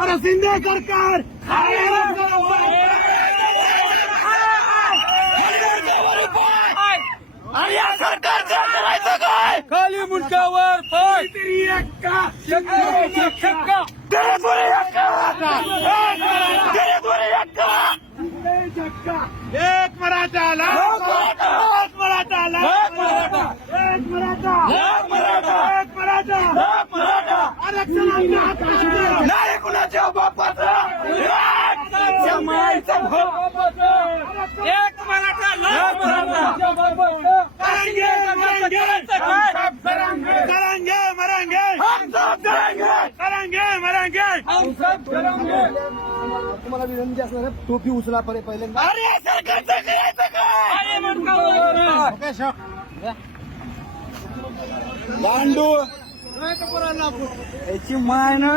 अरे शिंदे सरकार आणि या सरकारचं करायचं काय? खाली मुंडकावर पाय एक मराठा लाख मराठा लाख मराठा एक मराठा एक मराठा आरक्षणाच्या हक्काचे नाही कुणाच्या बापाचा माईचा एक मराठा लाख मराठा करेंगे मरेंगे हम सब करेंगे मरेंगे हम सब करेंगे. तुम्हाला विनंती असणार आहे, टोपी उचला पहिल्यांदा. अरे सरकारचं करायचं काय? खाली मुंडकावर गांडू याची माय ना